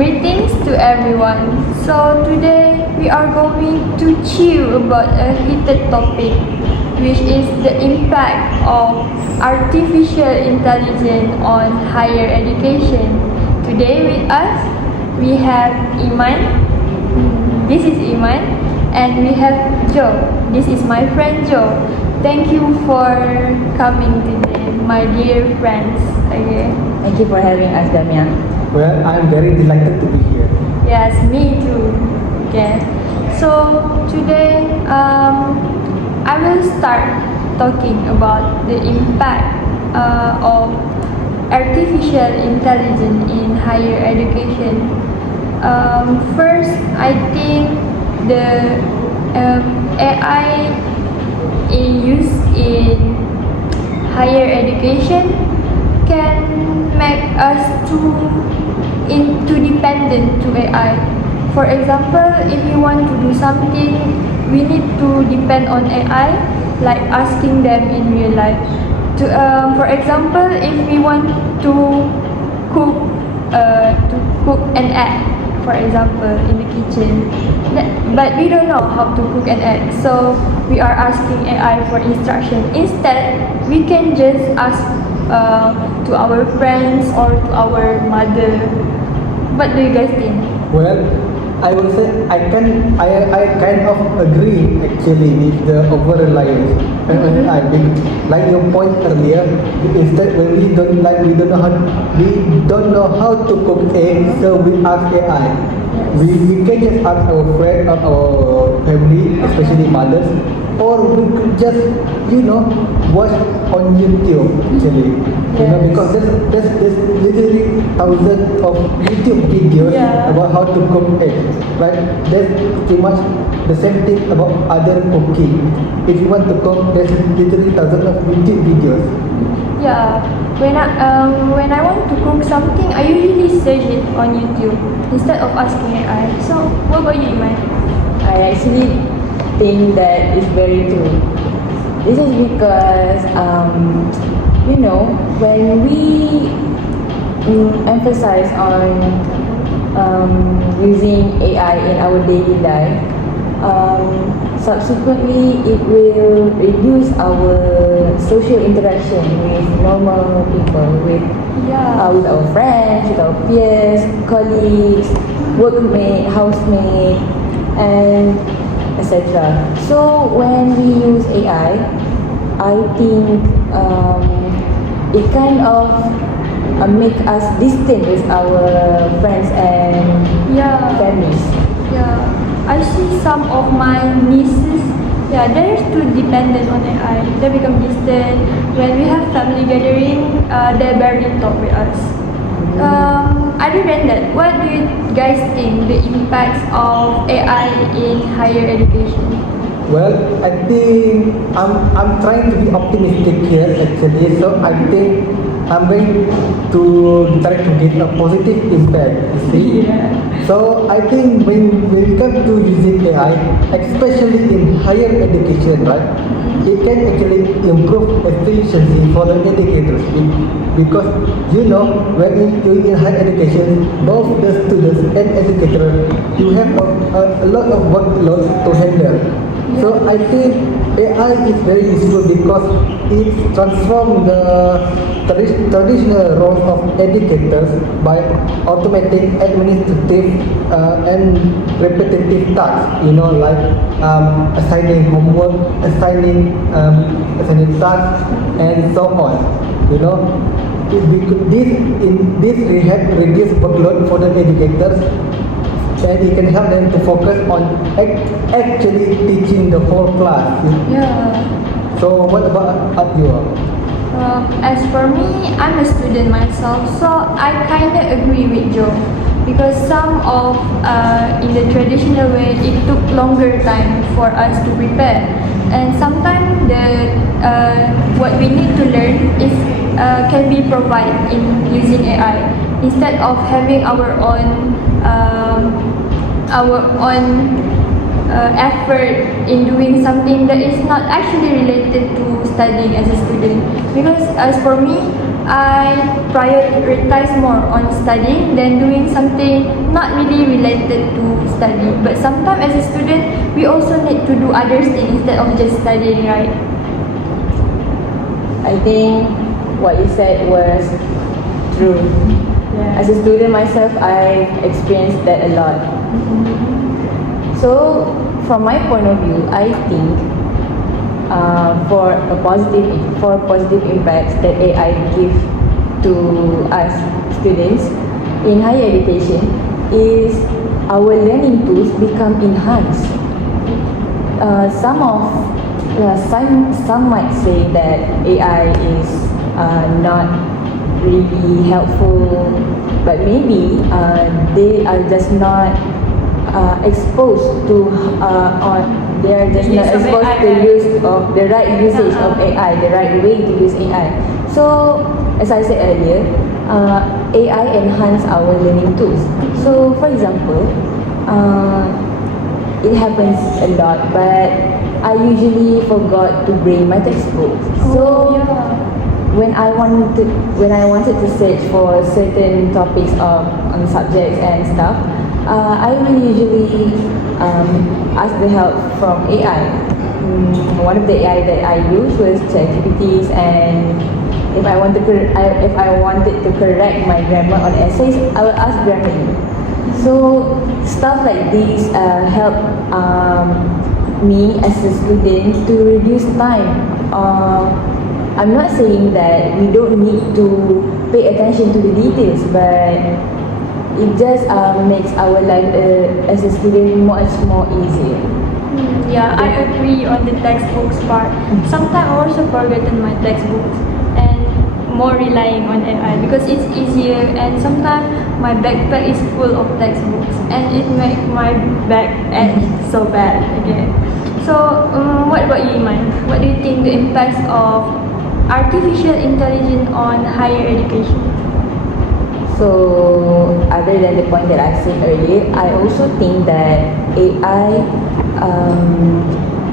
Greetings to everyone. So today we are going to chill about a heated topic, which is the impact of artificial intelligence on higher education. Today with us we have Iman. This is Iman, and we have Joe. This is my friend Joe. Thank you for coming today, my dear friends. Okay. Thank you for having us, Damia. Well, I'm very delighted to be here. Yes, me too. Okay. So today, I will start talking about the impact of artificial intelligence in higher education. First, I think the AI used in higher education can make us too dependent to AI. For example, if we want to do something, we need to depend on AI, like asking them in real life. For example, if we want to cook an egg, for example, in the kitchen, but we don't know how to cook an egg, so we are asking AI for instruction. Instead, we can just ask to our friends or to our mother. What do you guys think? Well, I will say I kind of agree actually with the over reliance. I think like your point earlier. Instead, when we don't know how to cook eggs, so we ask AI. We can just ask our friend or our family, especially mothers, or we could just watch on YouTube actually. Yes. Because there's literally thousands of YouTube videos about how to cook eggs. Right? There's pretty much the same thing about other cooking. If you want to cook, there's literally thousands of YouTube videos. Yeah, when I want to cook something, I usually search it on YouTube instead of asking AI. So, what about you, Iman? I actually think that is very true. This is because, when we emphasize on using AI in our daily life, subsequently it will reduce our social interaction with normal people, with our friends, with our peers, colleagues, workmate, housemate, and etc. So when we use AI, I think it kind of make us distant with our friends and families. Yeah, I see some of my nieces. Yeah, they're too dependent on AI. They become distant. When we have family gathering, they barely talk with us. Other than that, what do you guys think the impacts of AI in higher education? Well, I think I'm trying to be optimistic here actually. So I think I'm going to try to get a positive impact. You see? Yeah. So I think when we come to using AI, especially in higher education, right, it can actually improve efficiency for the educators. Because when you're in higher education, both the students and educators, you have a lot of workload to handle. So I think AI is very useful because it transforms the traditional roles of educators by automating administrative and repetitive tasks. Like assigning homework, assigning tasks, and so on. This reduce workload for the educators, and it can help them to focus on actually teaching the whole class. Yeah. So what about you? As for me, I'm a student myself, so I kind of agree with Joe, because some of in the traditional way it took longer time for us to prepare, and sometimes what we need to learn is can be provided in using AI instead of having our own effort in doing something that is not actually related to studying as a student. Because as for me, I prioritize more on studying than doing something not really related to study. But sometimes as a student, we also need to do other things instead of just studying, right? I think what you said was true. Yeah. As a student myself, I experienced that a lot. So, from my point of view, I think for positive impacts that AI give to us students in higher education is our learning tools become enhanced. Some might say that AI is not really helpful, but maybe they are just not exposed to they are just not exposed to use of the right usage of AI, the right way to use AI. So as I said earlier, AI enhance our learning tools. So for example, it happens a lot, but I usually forgot to bring my textbook. So when I wanted to search for certain topics on subjects and stuff, I will usually ask the help from AI. One of the AI that I used was ChatGPT, and if I wanted to correct my grammar on essays, I will ask Grammarly. So stuff like these help me as a student to reduce time. I'm not saying that we don't need to pay attention to the details, but it just makes our life as a student much more easier. Yeah, I agree on the textbooks part. Sometimes I also forget in my textbooks and more relying on AI because it's easier, and sometimes my backpack is full of textbooks and it makes my back ache so bad again. So what about you, Iman? What do you think the impacts of artificial intelligence on higher education? So other than the point that I said earlier, I also think that AI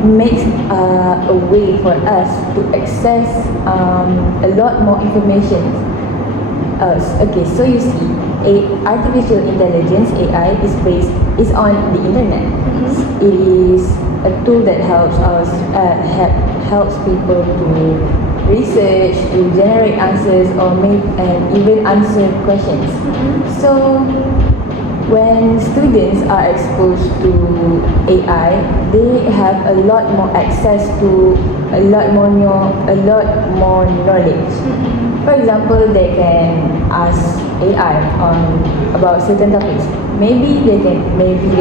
makes a way for us to access a lot more information. Okay, so you see, artificial intelligence (AI) is on the internet. It is a tool that helps people to research, to generate answers, and even answer questions. So when students are exposed to AI, they have a lot more access to a lot more knowledge. For example, they can ask AI about certain topics. Maybe they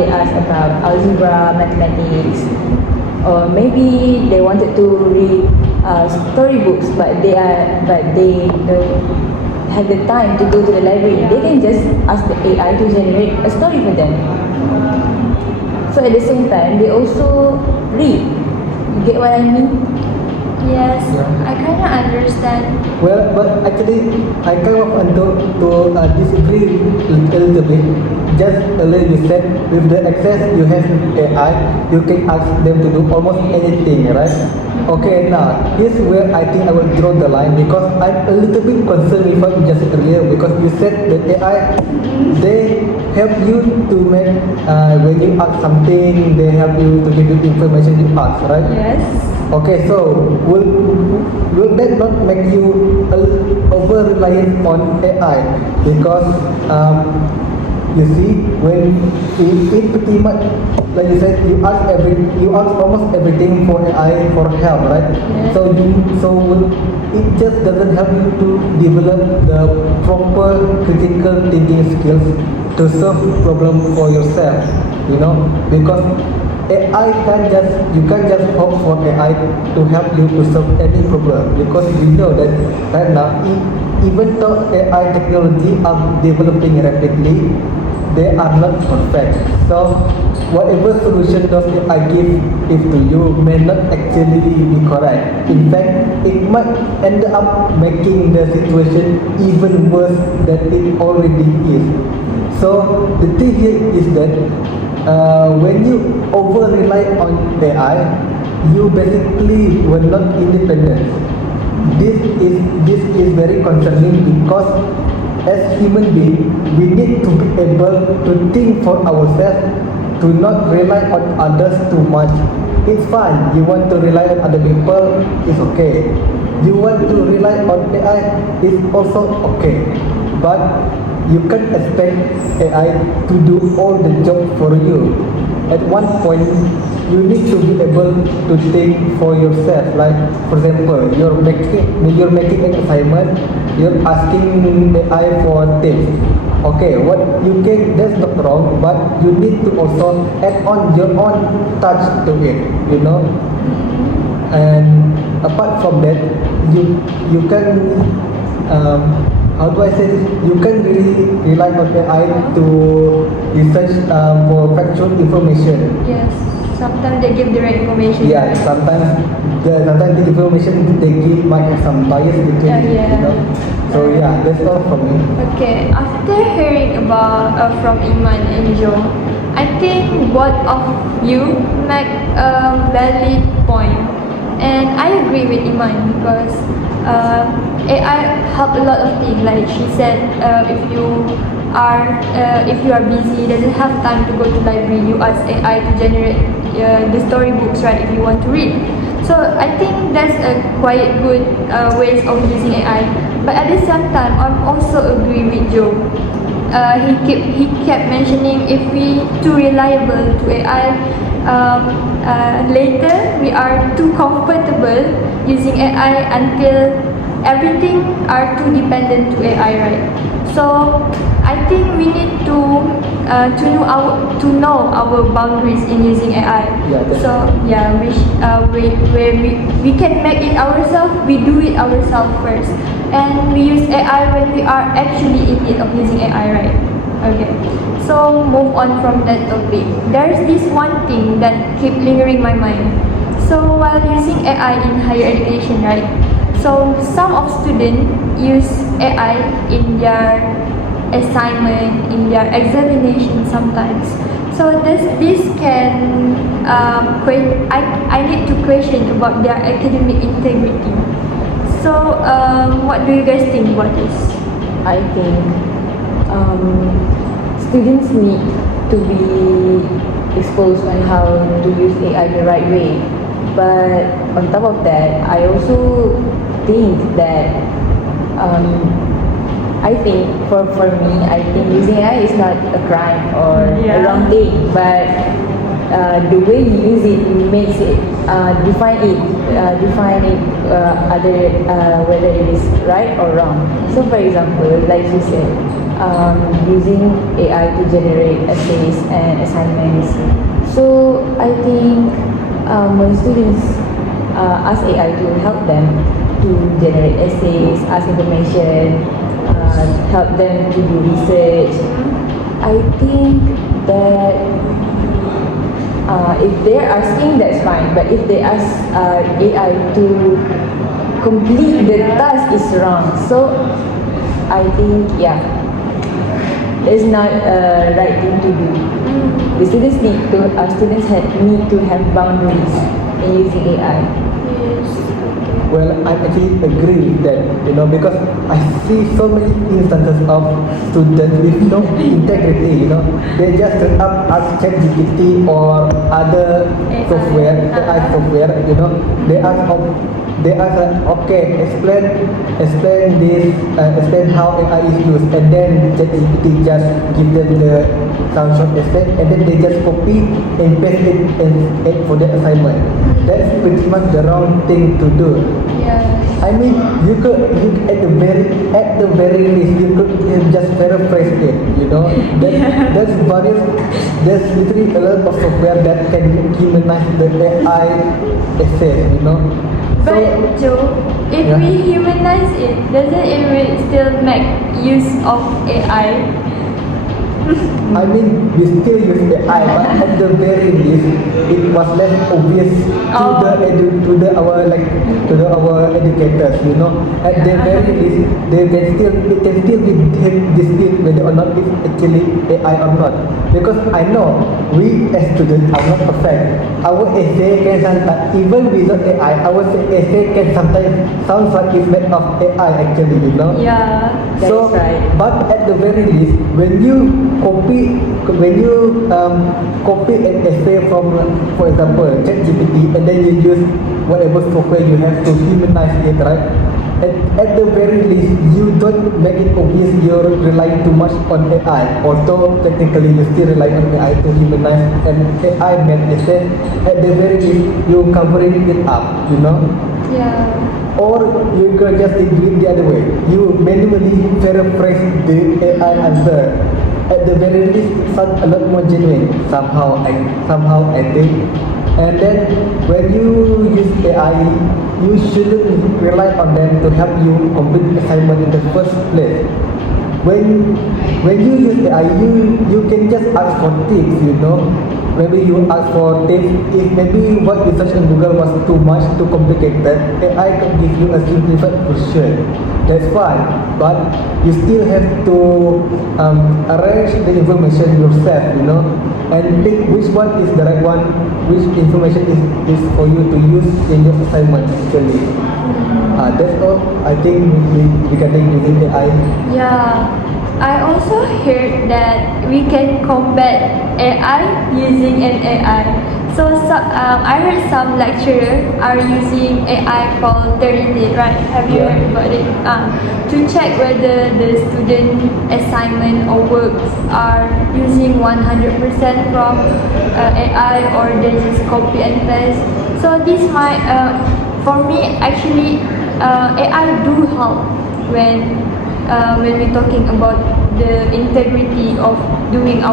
ask about algebra, mathematics, or maybe they wanted to read storybooks, but they don't have the time to go to the library. They can just ask the AI to generate a story for them. So at the same time, they also read. You get what I mean? Yes, I kind of understand. Well, but actually, I kind of want to disagree a little bit. Just earlier you said, with the access you have to AI, you can ask them to do almost anything, right? Okay, now here's where I think I will draw the line, because I'm a little bit concerned with what you just said earlier, because you said that AI, they help you to make when you ask something, they help you to give you information you ask, right? Yes. Okay, so will that not make you over reliant on AI? Because you see, when it pretty much, like you said, you ask almost everything for AI for help, right? Yes. So it just doesn't help you to develop the proper critical thinking skills to solve problem for yourself, because AI you can't just hope for AI to help you to solve any problem, because you know that right now, even though AI technology are developing rapidly, they are not perfect. So whatever solution those AI give to you may not actually be correct. In fact, it might end up making the situation even worse than it already is. So the thing here is that when you over rely on AI, you basically were not independent. this is very concerning because as human beings we need to be able to think for ourselves, to not rely on others too much. It's fine, you want to rely on other people, it's okay. You want to rely on AI, it's also okay. But you can't expect AI to do all the job for you. At one point, you need to be able to think for yourself. Like, for example, you're making an assignment, you're asking AI for tips. Okay, what you can, that's not wrong, but you need to also add on your own touch to it, you know. And apart from that, you can how do I say this? You can really rely on AI to research for factual information. Yes, sometimes they give the right information. Yeah, sometimes the information they give might have some bias between it, you know. So yeah, that's all from me. Okay, after hearing about from Iman and Joe, I think both of you make a valid point, and I agree with Iman because AI help a lot of things. Like she said, if you are busy, doesn't have time to go to library, you ask AI to generate the storybooks, right? If you want to read. So I think that's a quite good ways of using AI. But at the same time, I also agree with Joe. He kept mentioning if we too reliable to AI, later we are too comfortable using AI until everything are too dependent to AI, right? So I think we need to know our boundaries in using AI. Yeah, So yeah, we can make it ourselves. We do it ourselves first, and we use AI when we are actually in need of using AI, right? Okay. So move on from that topic. There's this one thing that keep lingering my mind. So while using AI in higher education, right? So some of students use AI in their assignment, in their examination sometimes. So this can I need to question about their academic integrity. So what do you guys think about this? I think students need to be exposed on how to use AI the right way. But on top of that, I also think that I think for me, I think using AI is not a crime or a wrong thing, but the way you use it makes it define it whether it is right or wrong. So for example, like you said, using AI to generate essays and assignments. So I think when students ask AI to help them to generate essays, ask information, help them to do research, I think that if they're asking, that's fine. But if they ask AI to complete the task, is wrong. So I think it's not a right thing to do. The students need to have boundaries in using AI. Well, I actually agree with that, you know, because I see so many instances of students with no integrity, you know. They just turn up as ChatGPT or other software, AI software, you know. They ask, okay, explain this, explain how AI is used, and then ChatGPT just give them the some short essay, and then they just copy and paste it for the assignment. That's pretty much the wrong thing to do. Yeah. I mean, you at the very least you could just paraphrase it, you know. There's literally a lot of software that can humanize the AI essays, you know. But Joe, if we humanize it, doesn't it still make use of AI? I mean, we still use AI, but at the very least, it was less obvious to our educators. You know, at the very least, it can still be dispute whether or not it's actually AI or not. Because I know we as students are not perfect. Our essay can sometimes, even without AI, our essay can sometimes sound like it's made of AI actually. You know. Yeah. So, That's right. but at the very least, when you copy an essay from, for example, ChatGPT, and then you use whatever software you have to humanize it, right? At the very least, you don't make it obvious you're relying too much on AI. Although technically you still rely on AI to humanize an AI made essay. At the very least, you're covering it up, you know. Yeah. Or you could just do it the other way. You manually paraphrase the AI answer. At the very least, sound a lot more genuine. Somehow I think. And then when you use AI, you shouldn't rely on them to help you complete the assignment in the first place. When you use AI, you can just ask for tips, you know. Maybe you ask for tips. If maybe what you search on Google was too much, too complicated, AI can give you a simplified version. That's fine, but you still have to arrange the information yourself, you know, and pick which one is the right one, which information is for you to use in your assignment actually. That's all I think regarding using AI. Yeah, I also heard that we can combat AI using an AI. I heard some lecturer are using AI called 30 right? Have you Yeah. heard about it? To check whether the student assignment or works are using 100% from AI or they just copy and paste. So this might, for me actually, AI do help when we're talking about the integrity of doing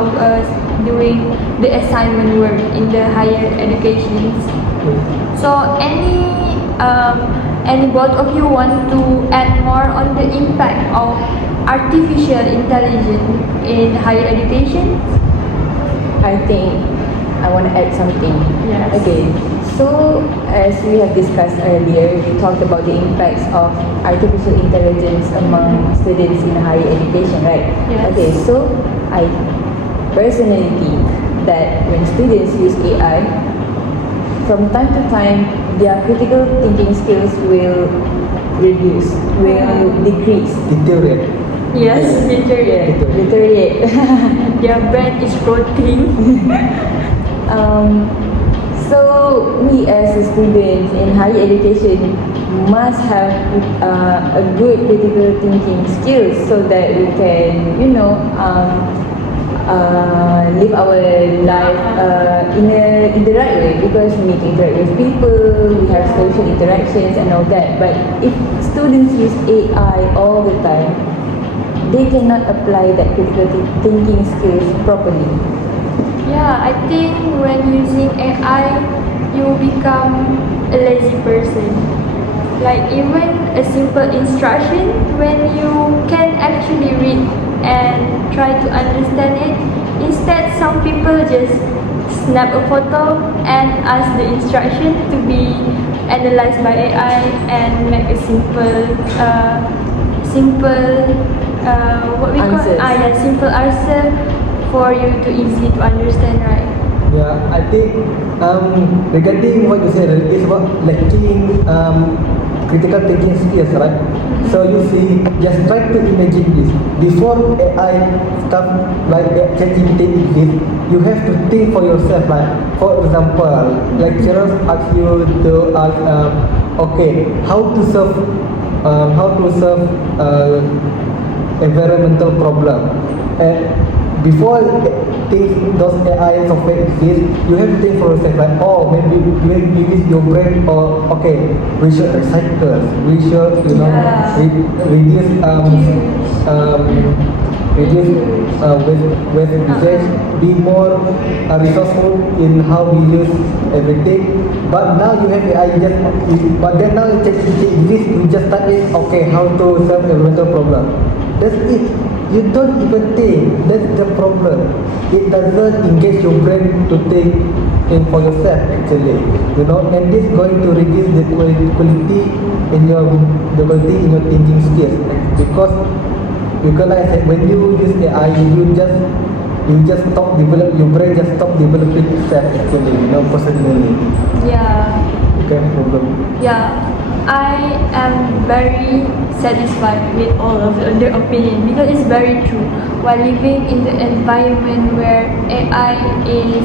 the assignment work in the higher education. So any both of you want to add more on the impact of artificial intelligence in higher education? I think I want to add something. Yes. Okay. So, as we have discussed earlier, we talked about the impacts of artificial intelligence among students in higher education, right? Yes. Okay, so I personally think that when students use AI, from time to time, their critical thinking skills will reduce, will decrease. Deteriorate. Yes, deteriorate. Deteriorate. Their brain is rotting. So we as a student in higher education must have a good critical thinking skills so that we can, live our life in the right way, because we need to interact with people, we have social interactions and all that. But if students use AI all the time, they cannot apply that critical thinking skills properly. Yeah, I think when using AI, you become a lazy person. Like even a simple instruction, when you can actually read and try to understand it, instead some people just snap a photo and ask the instruction to be analyzed by AI and make a simple answer for you to easy to understand, right? Yeah, I think regarding what you said, it's about lacking critical thinking skills, right? So you see, just try to imagine this. Before AI stuff like ChatGPT exists, you have to think for yourself. Like, for example, lecturers ask you to ask, okay, how to solve environmental problem. Before those AI software exist, you have to think for yourself like, oh, maybe you use your brain, or okay, we should recycle, we should, reduce waste usage, be more resourceful in how we use everything. But now you have AI, but then now ChatGPT exists, you just type in, okay, how to solve environmental problem. That's it. you don't even think. That's the problem. It doesn't engage your brain to think for yourself actually. You know, and this going to reduce the quality in your thinking skills, because I said when you use AI, you just stop develop your brain just stop developing itself actually. You know, personally. Yeah. Okay, problem. Yeah, I am very satisfied with all of their opinion because it's very true. While living in the environment where AI is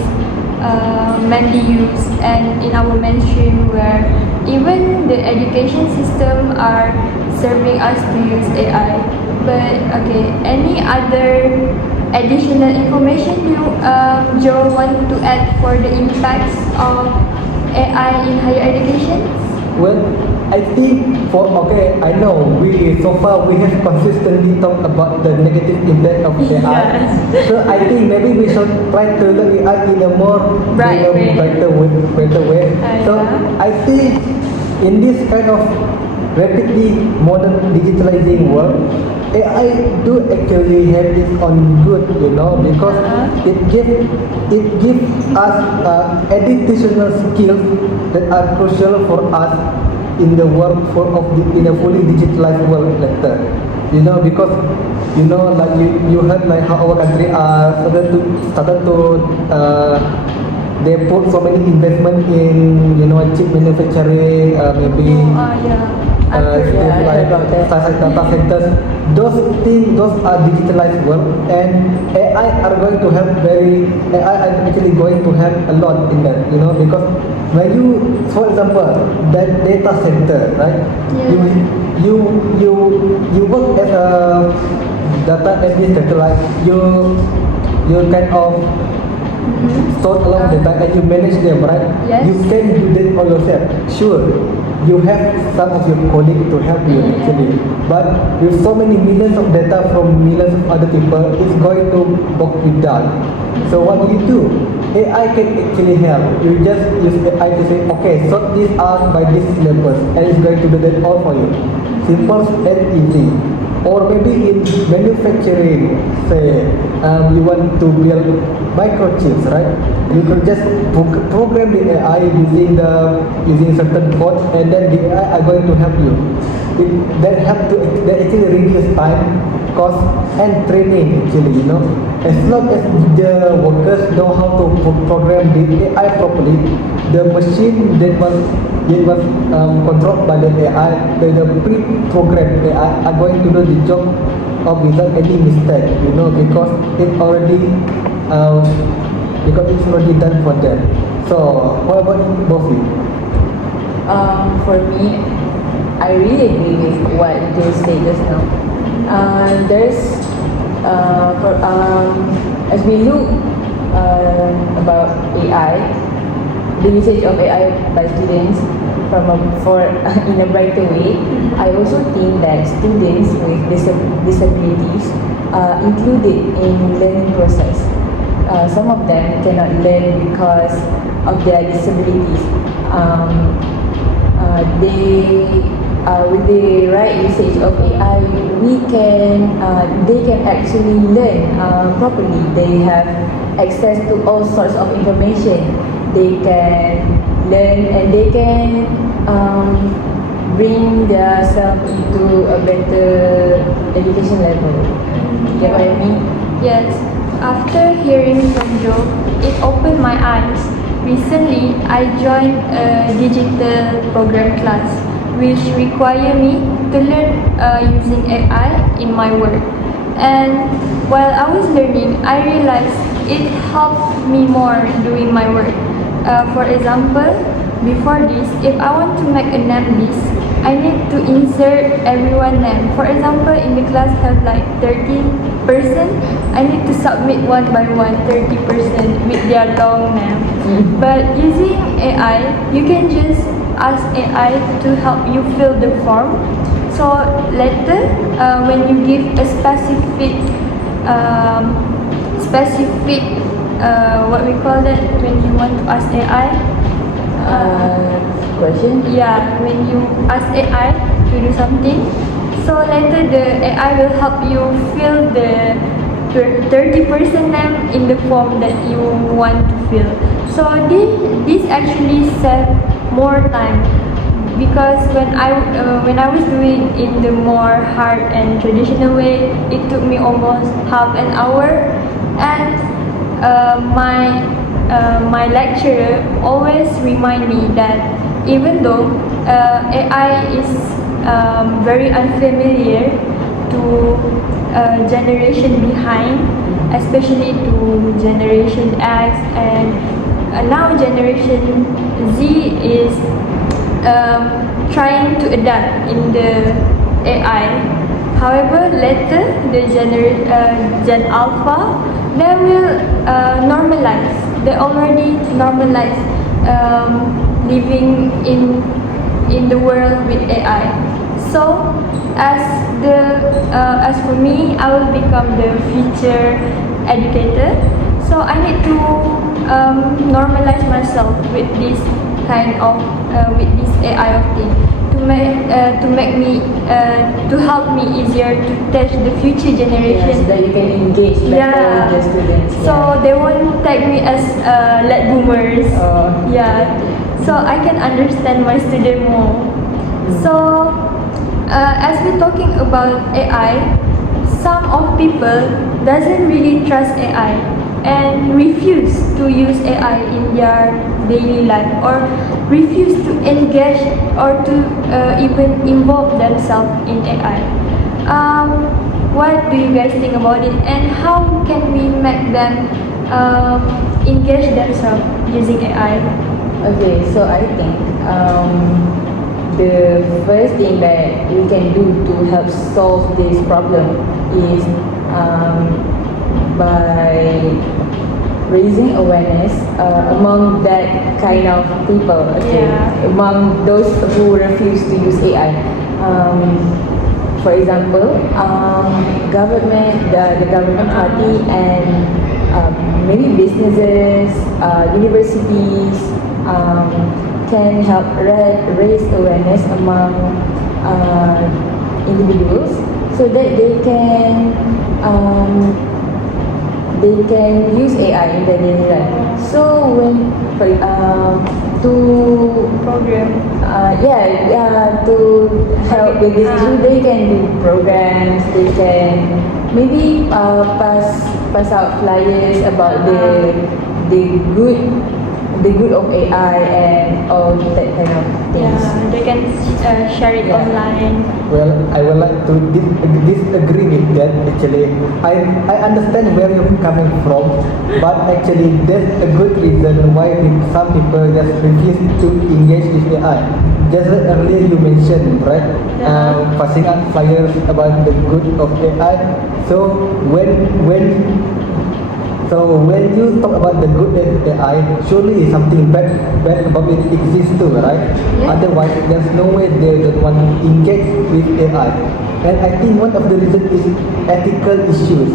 mainly used, and in our mainstream where even the education system are serving us to use AI. But okay, any other additional information you Joe want to add for the impacts of AI in higher education? Well, I think I know we so far we have consistently talked about the negative impact of AI. Yes. So I think maybe we should try to look at it in a more Right way. better way. So Yeah. I think in this kind of rapidly modern digitalizing world, AI do actually have its own good, you know, because it gives us additional skills that are crucial for us in the world in a fully digitalized world later. You know, because you know, like you heard like how our country started to they put so many investment in, you know, chip manufacturing, maybe Yeah. things like data centers. Those are digitalized world, and AI are going to help AI are actually going to help a lot in that, you know, because when you, for example, that data center, right? Yeah. You work as a data administrator, like you kind of store a lot of data and you manage them, right? Yes. You can do that all yourself. Sure, you have some of your colleagues to help you actually, but with so many millions of data from millions of other people, it's going to be done. So what do? AI can actually help. You just use AI to say, okay, sort this out by this syllabus, and it's going to do that all for you. Simple and easy. Or maybe in manufacturing, say you want to build microchips, right? You can just program the AI using certain code, and then the AI are going to help you. That actually reduce time, cost, and training actually. You know, as long as the workers know how to program the AI properly, the machine that was controlled by the AI, the pre-programmed AI are going to do the job without any mistake, you know, because it's already done for them. So what about both of you? For me, I really agree with what they said just now. As we look about AI, the usage of AI by students in a brighter way, I also think that students with disabilities are included in learning process. Some of them cannot learn because of their disabilities. With the right usage of AI, they can actually learn properly. They have access to all sorts of information. They can learn and they can bring themselves into a better education level. Get what I mean? Yes. After hearing from Joe, it opened my eyes. Recently, I joined a digital program class, which require me to learn using AI in my work. And while I was learning, I realized it helped me more doing my work. For example, before this, if I want to make a name list, I need to insert everyone's name. For example, in the class have like 30 person, I need to submit one by one 30% with their long name. But using AI, you can just ask AI to help you fill the form. So later, when you give a specific what we call that when you want to ask AI. Question? Yeah, when you ask AI to do something, So later the AI will help you fill the 30% name in the form that you want to fill. So this actually save more time, because when I was doing in the more hard and traditional way, it took me almost half an hour, and my lecturer always remind me that even though AI is very unfamiliar to generation behind, especially to generation X, and now generation Z is trying to adapt in the AI. However, later the Gen Alpha, they will normalize. They already normalize living in the world with AI. So, as for me, I will become the future educator. So I need to normalize myself with this kind of with this AI of thing to make me to help me easier to teach the future generation. So that you can engage better with the students. So they won't take me as late boomers. So I can understand my student more. So as we're talking about AI, some of people doesn't really trust AI and refuse to use AI in their daily life, or refuse to engage or to even involve themselves in AI. What do you guys think about it, and how can we make them engage themselves using AI? Okay, so I think the first thing that we can do to help solve this problem is by raising awareness among that kind of people, among those who refuse to use AI. For example, government, the government party, and maybe businesses, universities can help raise awareness among individuals so that they can use AI in their daily life. So when to Program. to help with this issue, they can do programs. They can maybe pass out flyers about the good of AI and all that kind of things. They can share it online. Well, I would like to disagree with that. Actually, I understand where you're coming from, but actually there's a good reason why some people just refuse to engage with AI. Just like earlier you mentioned, right? Passing out flyers about the good of AI. So when you talk about the good AI, surely something bad about it exists too, right? Otherwise, there's no way they don't want to engage with AI. And I think one of the reasons is ethical issues,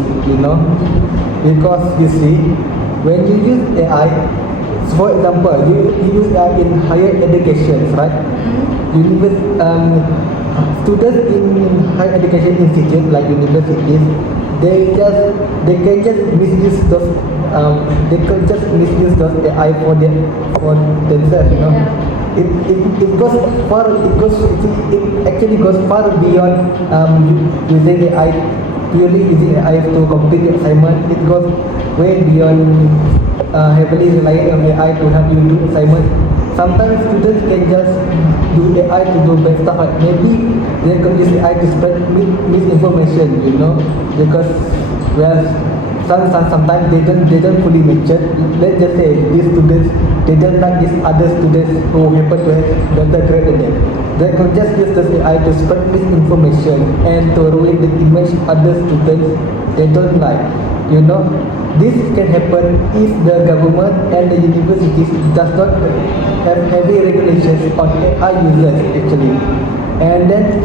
because you see, when you use AI, for example, you use AI in higher education, right? Students in higher education institutes like universities, they can just misuse those AI for themselves, It actually goes far beyond using AI, purely using AI to complete the assignment. It goes way beyond heavily relying on AI to help you do assignments. Sometimes students can just do AI to do bad stuff. Like maybe they can use AI to spread misinformation, because sometimes they don't fully mature. Let's just say these students, they don't like these other students who happen to have better grade than them. They can just use this AI to spread misinformation and to ruin the image other students they don't like. This can happen if the government and the universities does not have heavy regulations on AI users actually. And then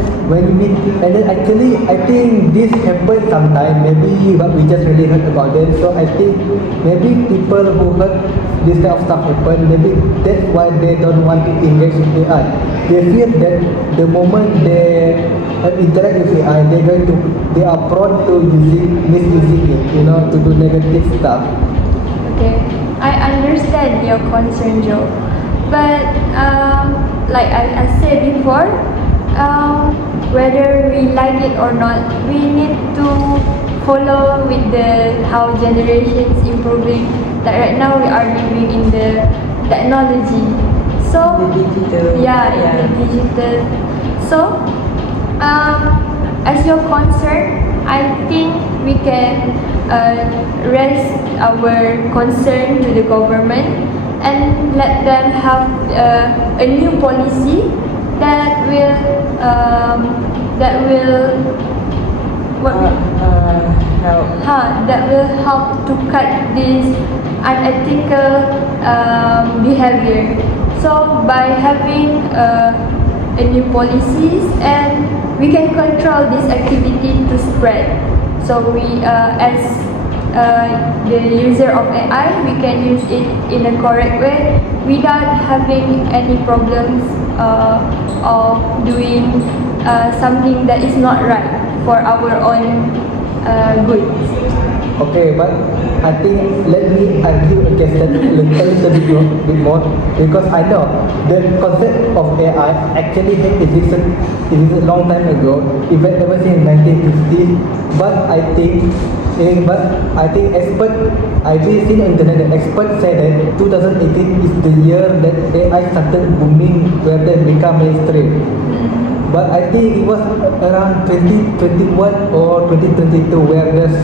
actually I think this happens sometime, maybe but we just really heard about them. So I think maybe people who heard this kind of stuff happen, maybe that's why they don't want to engage with AI. They feel that the moment interact with AI, they are prone to misusing it, to do negative stuff. Okay, I understand your concern, Joe. But like I said before, whether we like it or not, we need to follow with the how generations improving. Like right now, we are living in the technology. So The digital. yeah, in the digital. So as your concern, I think we can raise our concern to the government and let them have a new policy that will what Help. that will help to cut this unethical behavior. So by having a new policies, and we can control this activity to spread. So we as the user of AI, we can use it in a correct way without having any problems of doing something that is not right for our own good. Okay, but I think let me argue against that a little bit more, because I know the concept of AI actually had existed a long time ago, even ever since 1950s. But I think I've seen on the internet that experts say that 2018 is the year that AI started booming, where they become mainstream. But I think it was around 2021 or 2022 where there's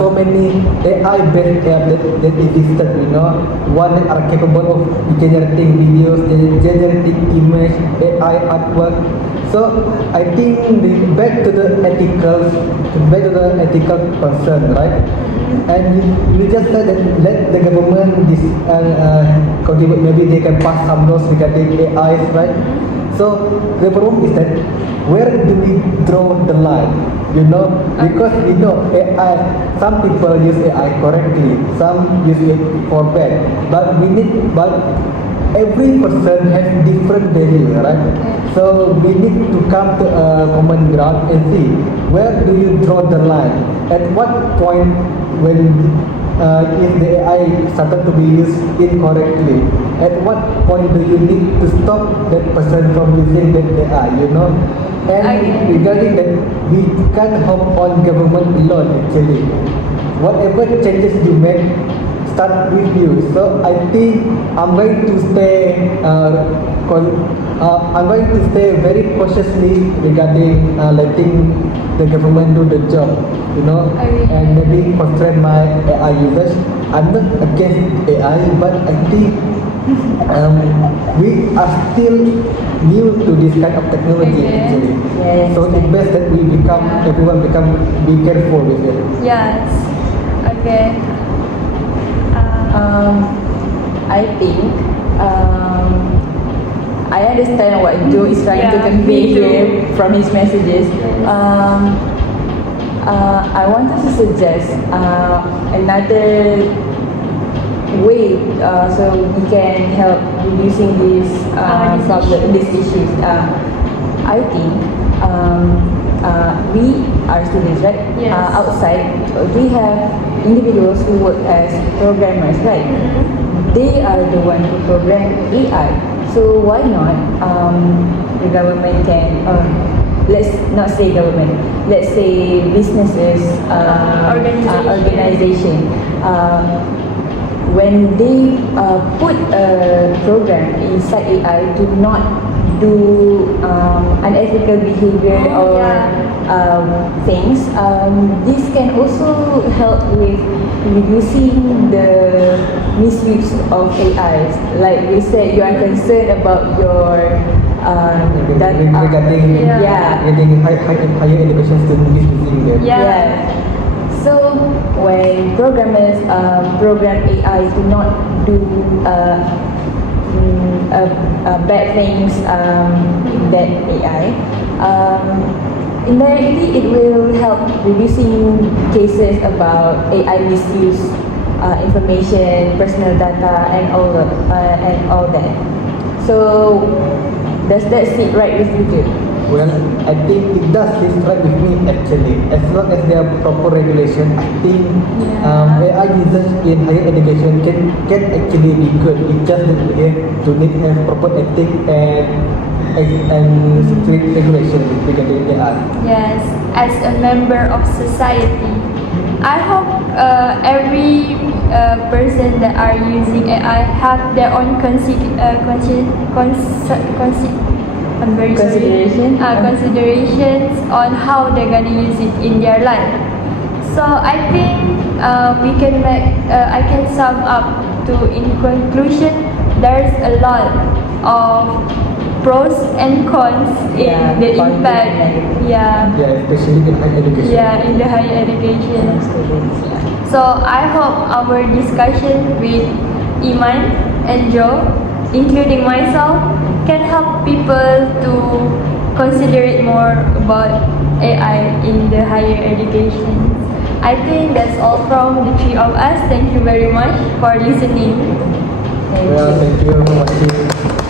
so many AI-based apps that existed, one that are capable of generating videos, generating image, AI artwork. So I think back to the ethical concern, right? And you just said that let the government contribute, maybe they can pass some laws regarding AIs, right? So the problem is that where do we draw the line? Because AI, some people use AI correctly, some use it for bad. But every person has different value, right? So we need to come to a common ground and see where do you draw the line? At what point when if the AI started to be used incorrectly, at what point do you need to stop that person from using that AI, And regarding that, we can't hope on government alone actually. Whatever changes you make, start with you. So I think I'm going to stay very cautiously regarding letting the government do the job, and maybe constrain my AI usage. I'm not against AI, but I think we are still new to this kind of technology actually. Yes. So it's best that everyone be careful with it. Yes. Okay. I think I understand what Joe is trying to convey me too. here from his messages. I wanted to suggest another way so we can help reducing these these issues. I think we are students, right? Yes. Outside, we have individuals who work as programmers, right? They are the one who program AI. So why not the government can, let's not say government, let's say businesses, organization. When they put a program inside AI to not do unethical behavior things, this can also help with reducing the misuse of AIs. Like you said, you are concerned about your regarding getting higher education students misusing them. Yeah. So when programmers program AI to not do bad things that AI, indirectly it will help reducing cases about AI misuse, information, personal data, and all that. So does that sit right with you too? Well, I think it does fit right with me actually. As long as there are proper regulation, I think AI usage in higher education can actually be good. It just that we have to need to have proper ethics and strict regulation regarding AI. Yes, as a member of society, I hope every person that are using AI have their own I'm very sorry. Considerations on how they're gonna use it in their life. So I think we can I can sum up to in conclusion, there's a lot of pros and cons in the impact. Yeah, Especially in higher education. in the higher education. So I hope our discussion with Iman and Joe, including myself, can help people to consider it more about AI in the higher education. I think that's all from the three of us. Thank you very much for listening. Well, thank you for watching.